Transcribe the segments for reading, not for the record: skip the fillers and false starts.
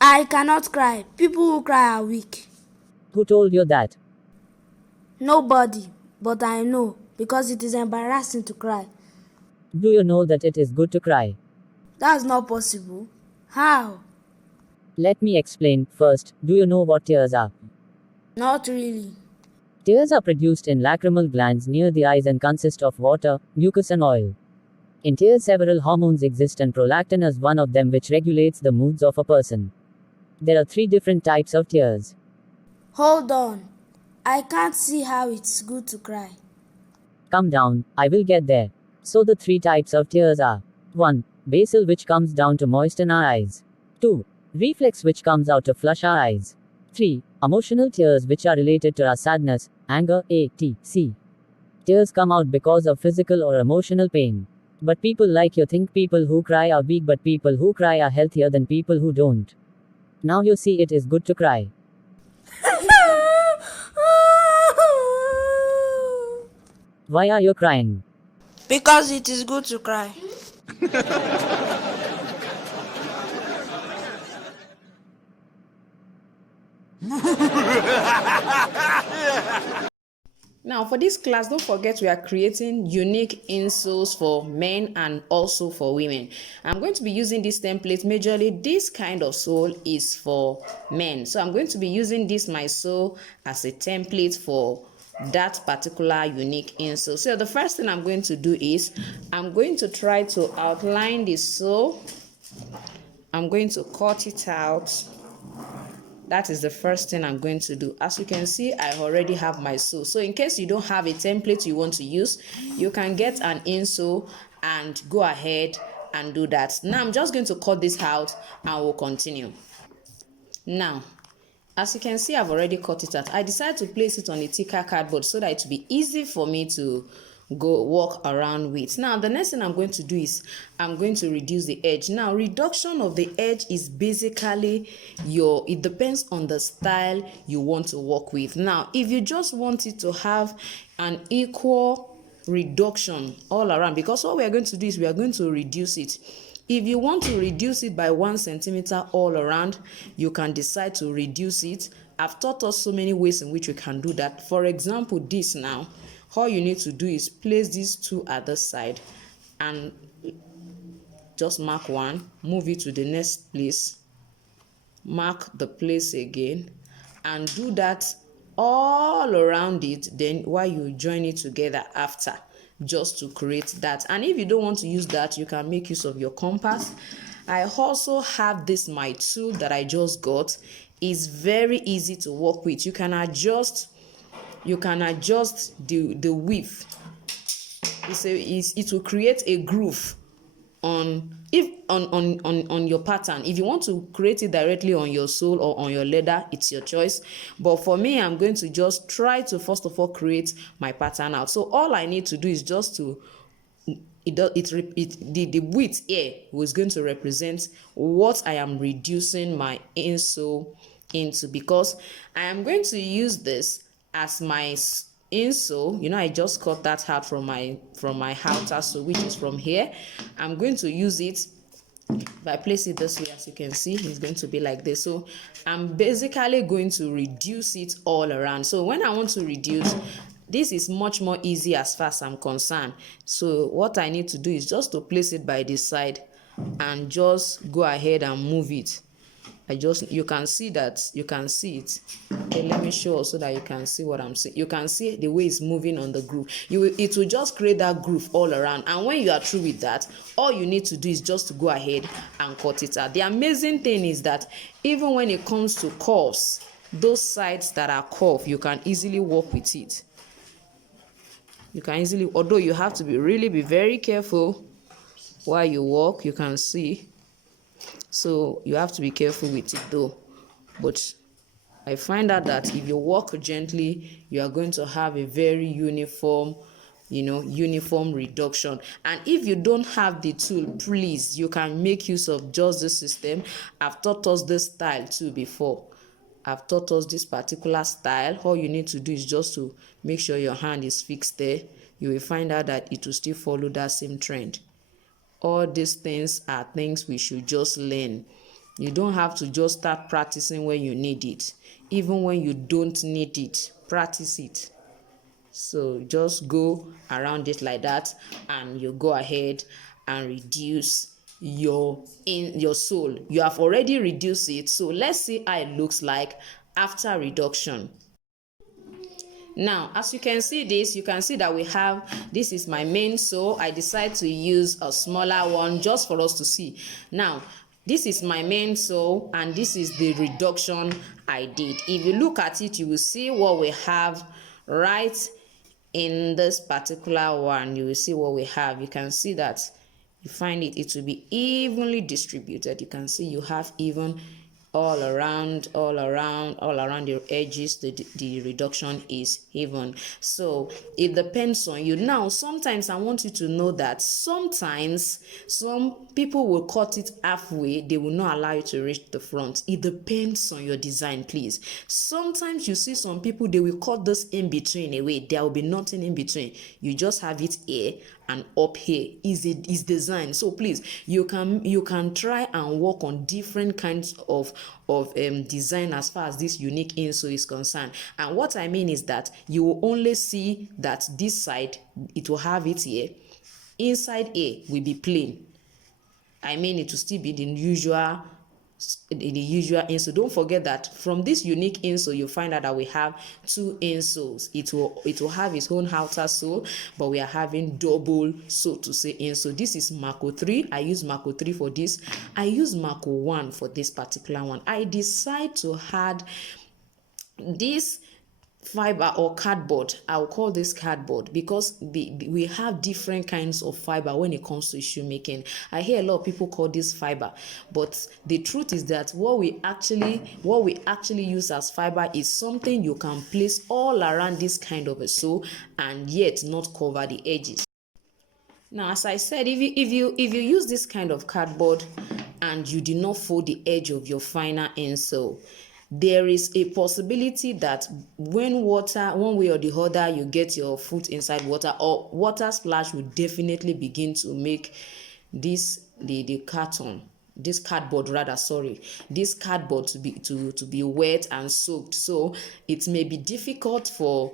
I cannot cry. People who cry are weak. Who told you that? Nobody, but I know, because it is embarrassing to cry. Do you know that it is good to cry? That's not possible. How? Let me explain. First, do you know what tears are? Not really. Tears are produced in lacrimal glands near the eyes and consist of water, mucus, and oil. In tears, several hormones exist, and prolactin is one of them, which regulates the moods of a person. There are 3 different types of tears. Hold on. I can't see how it's good to cry. Come down, I will get there. So the 3 types of tears are 1. Basal, which comes down to moisten our eyes. 2. Reflex, which comes out to flush our eyes. 3. Emotional tears, which are related to our sadness, anger, etc. Tears come out because of physical or emotional pain. But people like you think people who cry are weak, but people who cry are healthier than people who don't. Now you see it is good to cry. Why are you crying? Because it is good to cry. Now for this class, don't forget we are creating unique insoles for men and also for women. I'm going to be using this template. Majorly this kind of sole is for men, so I'm going to be using this my sole as a template for that particular unique insole. So the first thing I'm going to do is I'm going to try to outline the sole. I'm going to cut it out. That is the first thing I'm going to do. As you can see, I already have my sole. So in case you don't have a template you want to use, you can get an insole and go ahead and do that. Now I'm just going to cut this out and we'll continue. Now, as you can see, I've already cut it out. I decided to place it on a thicker cardboard so that it will be easy for me to go walk around with. Now the next thing I'm going to do is I'm going to reduce the edge. Now reduction of the edge is basically it depends on the style you want to work with. Now if you just want it to have an equal reduction all around, because what we are going to do is we are going to reduce it. If you want to reduce it by 1 centimeter all around, you can decide to reduce it. I've taught us so many ways in which we can do that. For example, this now, all you need to do is place these 2 at the side and just mark 1, move it to the next place, mark the place again, and do that all around it. Then while you join it together after, just to create that. And if you don't want to use that, you can make use of your compass. I also have this my tool that I just got. It's very easy to work with. You can adjust the width. It will create a groove on your pattern. If you want to create it directly on your sole or on your leather, it's your choice, but for me I'm going to just try to first of all create my pattern out. So all I need to do is just to the width here was going to represent what I am reducing my insole into, because I am going to use this as my insole. I just cut that out from my outer sole, which is from here. I'm going to use it. If I place it this way, as you can see, it's going to be like this. So I'm basically going to reduce it all around. So when I want to reduce, this is much more easy as far as I'm concerned. So what I need to do is just to place it by this side and just go ahead and move it. You can see it. Okay, let me show so that you can see what I'm saying. You can see the way it's moving on the groove. It will just create that groove all around, and when you are through with that, all you need to do is just to go ahead and cut it out. The amazing thing is that even when it comes to curves, those sides that are curved, you can easily work with it. Although you have to be very careful while you walk. You can see, so you have to be careful with it though. But I find out that if you walk gently, you are going to have a very uniform reduction. And if you don't have the tool, please, you can make use of just this system. I've taught us this style too before. I've taught us this particular style. All you need to do is just to make sure your hand is fixed there. You will find out that it will still follow that same trend. all these things are things we should just learn. You don't have to just start practicing when you need it. Even when you don't need it, practice it. So just go around it like that, and you go ahead and reduce your sole. You have already reduced it, so let's see how it looks like after reduction. Now, as you can see this, you can see that we have, this is my main sole. I decide to use a smaller one just for us to see. Now, this is my main sole, and this is the reduction I did. If you look at it, you will see what we have right in this particular one. You will see what we have. You can see that you find it will be evenly distributed. You can see you have even all around the edges. The reduction is even. So it depends on you. Now, sometimes I want you to know that sometimes some people will cut it halfway. They will not allow you to reach the front. It depends on your design, please. Sometimes you see some people, they will cut this in between away. There will be nothing in between. You just have it here and up here is design. So please, you can try and work on different kinds of design as far as this unique insole is concerned. And what I mean is that you will only see that this side, it will have it here, inside here will be plain. I mean, it will still be the usual insole. Don't forget that from this unique insole, you find out that we have two insoles. It will have its own outer sole, but we are having double, so to say, insole. This is Mako 3. I use Mako 3 for this. I use Mako 1 for this particular one. I decide to add this fiber or cardboard. I'll call this cardboard because we have different kinds of fiber when it comes to shoemaking. I hear a lot of people call this fiber, but the truth is that what we actually use as fiber is something you can place all around this kind of a sole and yet not cover the edges. Now, as I said, if you use this kind of cardboard and you do not fold the edge of your final insole, there is a possibility that when water, one way or the other, you get your foot inside water, or water splash will definitely begin to make this the cardboard to be wet and soaked. So it may be difficult for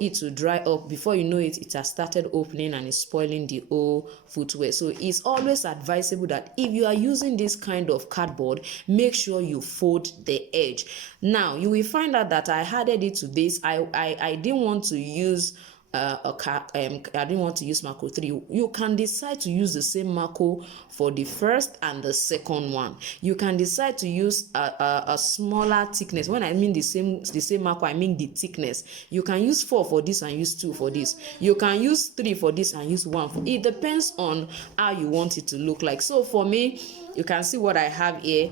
it to dry up. Before you know it, it has started opening and is spoiling the whole footwear. So it's always advisable that if you are using this kind of cardboard, make sure you fold the edge. Now you will find out that I added it to this. I didn't want to use I didn't want to use Mako 3. You can decide to use the same Mako for the first and the second one. You can decide to use a smaller thickness. When I mean the same Mako, I mean the thickness. You can use 4 for this and use 2 for this. You can use 3 for this and use 1 for it. Depends on how you want it to look like. So for me, you can see what I have here.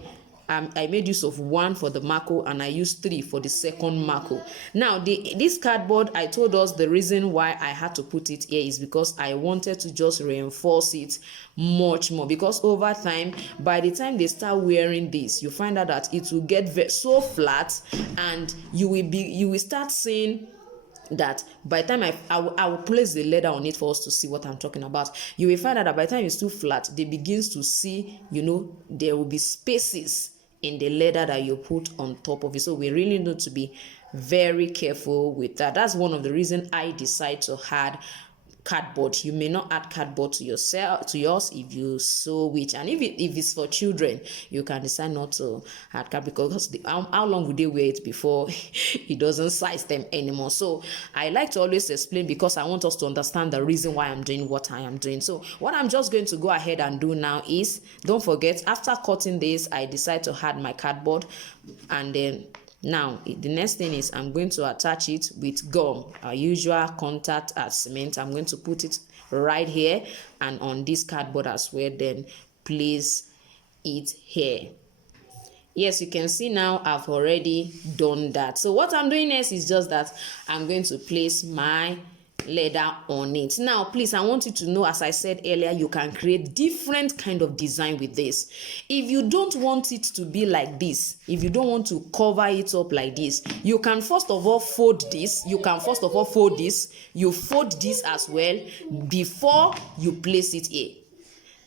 I made use of 1 for the Mako and I used 3 for the second Mako. Now, this cardboard, I told us the reason why I had to put it here is because I wanted to just reinforce it much more, because over time, by the time they start wearing this, you find out that it will get so flat, and you will start seeing that by the time I will place the leather on it for us to see what I'm talking about. You will find out that by the time it's too flat, they begins to see, there will be spaces in the leather that you put on top of it. So we really need to be very careful with that. That's one of the reasons I decide to add cardboard. You may not add cardboard to yours if you sew it, and if it's for children, you can decide not to add cardboard, because how long would they wear it before it doesn't size them anymore? So I like to always explain, because I want us to understand the reason why I'm doing what I am doing. So what I'm just going to go ahead and do now is, don't forget, after cutting this, I decide to add my cardboard, and then now the next thing is I'm going to attach it with gum, our usual contact cement. I'm going to put it right here and on this cardboard as well, then place it here. Yes, you can see now I've already done that. So what I'm doing next is just that I'm going to place my leather on it. Now please, I want you to know, as I said earlier, you can create different kind of design with this. If you don't want it to be like this, if you don't want to cover it up like this, you can first of all fold this. You fold this as well before you place it here.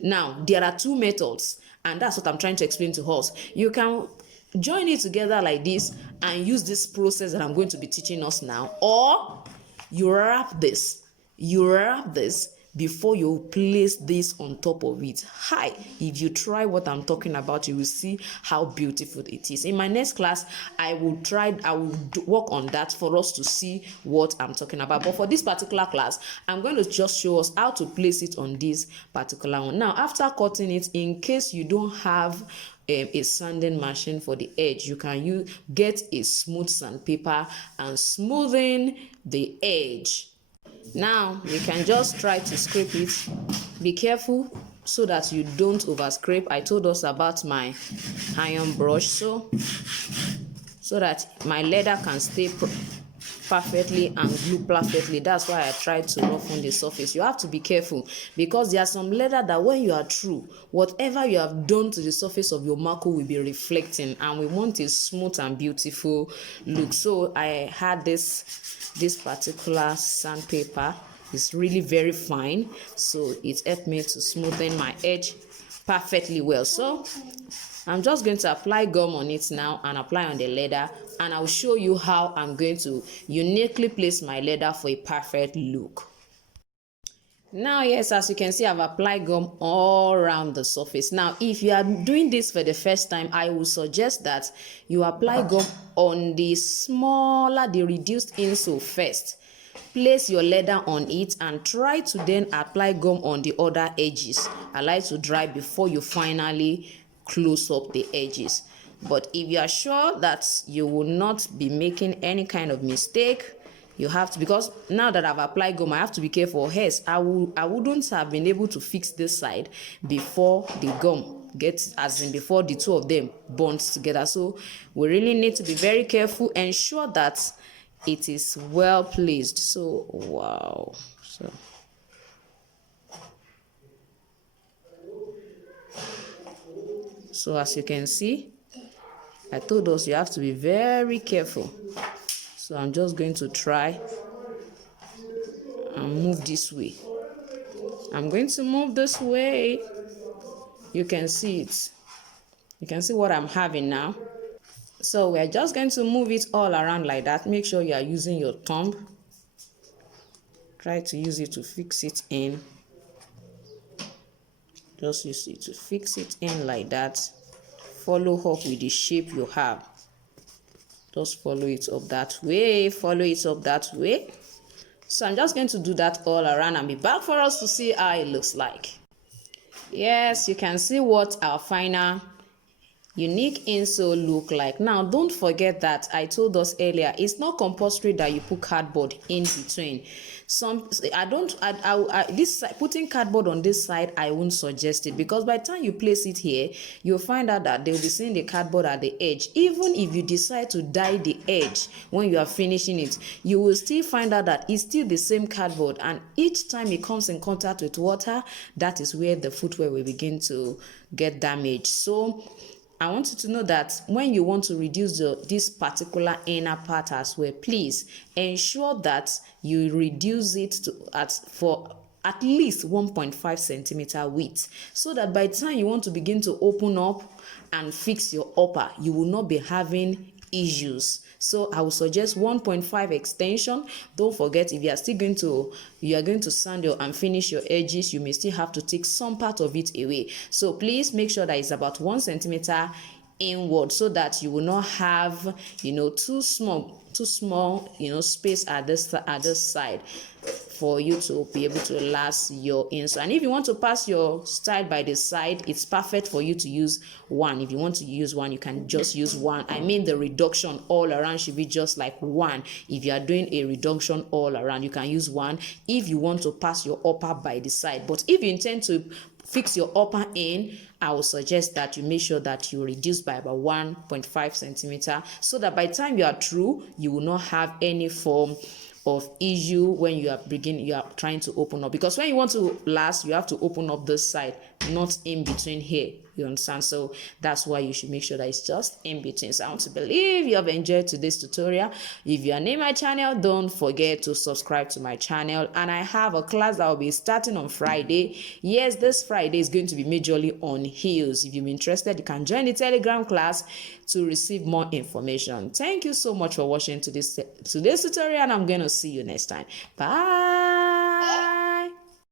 Now, there are two methods, and that's what I'm trying to explain to us. You can join it together like this and use this process that I'm going to be teaching us now, or you wrap this before you place this on top of it. Hi, if you try what I'm talking about, you will see how beautiful it is. In my next class, I will work on that for us to see what I'm talking about. But for this particular class, I'm going to just show us how to place it on this particular one. Now, after cutting it, in case you don't have a sanding machine for the edge, you can get a smooth sandpaper and smoothen the edge. Now you can just try to scrape it. Be careful so that you don't over scrape. I told us about my iron brush, so that my leather can stay perfectly and glue perfectly. That's why I tried to roughen the surface. You have to be careful, because there are some leather that when you are through, whatever you have done to the surface of your marco will be reflecting, and we want a smooth and beautiful look. So I had this particular sandpaper. It's really very fine, so it helped me to smoothen my edge perfectly well. So I'm just going to apply gum on it now and apply on the leather, and I'll show you how I'm going to uniquely place my leather for a perfect look. Now, yes, as you can see, I've applied gum all around the surface. Now, if you are doing this for the first time, I will suggest that you apply gum on the reduced insole first. Place your leather on it and try to then apply gum on the other edges. Allow it to dry before you finally close up the edges. But if you are sure that you will not be making any kind of mistake, you have to, because now that I've applied gum, I have to be careful. Yes, I wouldn't have been able to fix this side before the gum gets, as in before the two of them bonds together. So we really need to be very careful, ensure that it is well placed. So wow, so as you can see, I told us you have to be very careful. So I'm just going to try and move this way. I'm going to move this way. You can see it. You can see what I'm having now. So we're just going to move it all around like that. Make sure you are using your thumb. Try to use it to fix it in. Just use it to fix it in like that. Follow up with the shape you have. Just follow it up that way. Follow it up that way. So I'm just going to do that all around and be back for us to see how it looks like. Yes, you can see what our final unique insole look like. Now, don't forget that I told us earlier, it's not compulsory that you put cardboard in between. Putting cardboard on this side, I won't suggest it, because by the time you place it here, you'll find out that they'll be seeing the cardboard at the edge. Even if you decide to dye the edge when you are finishing it, you will still find out that it's still the same cardboard, and each time it comes in contact with water, that is where the footwear will begin to get damaged. So I want you to know that when you want to reduce this particular inner part as well, please ensure that you reduce it for at least 1.5 centimeter width, so that by the time you want to begin to open up and fix your upper, you will not be having issues. So I would suggest 1.5 extension. Don't forget, if you are going to sandal and finish your edges, you may still have to take some part of it away. So please make sure that it's about 1 centimeter inward, so that you will not have too small space at this side for you to be able to last your insole. And if you want to pass your style by the side, it's perfect for you to use one. If you want to use one, you can just use one. I mean, the reduction all around should be just like one. If you are doing a reduction all around, you can use one if you want to pass your upper by the side. But if you intend to fix your upper in, I will suggest that you make sure that you reduce by about 1.5 centimeter, so that by the time you are through, you will not have any form of issue when you are trying to open up. Because when you want to last, you have to open up this side not in between here. You understand? So that's why you should make sure that it's just in between. So I want to believe you have enjoyed today's tutorial. If you are new to my channel, don't forget to subscribe to my channel. And I have a class that will be starting on Friday. Yes, this Friday is going to be majorly on heels. If you're interested, you can join the Telegram class to receive more information. Thank you so much for watching today's tutorial, and I'm going to see you next time. Bye.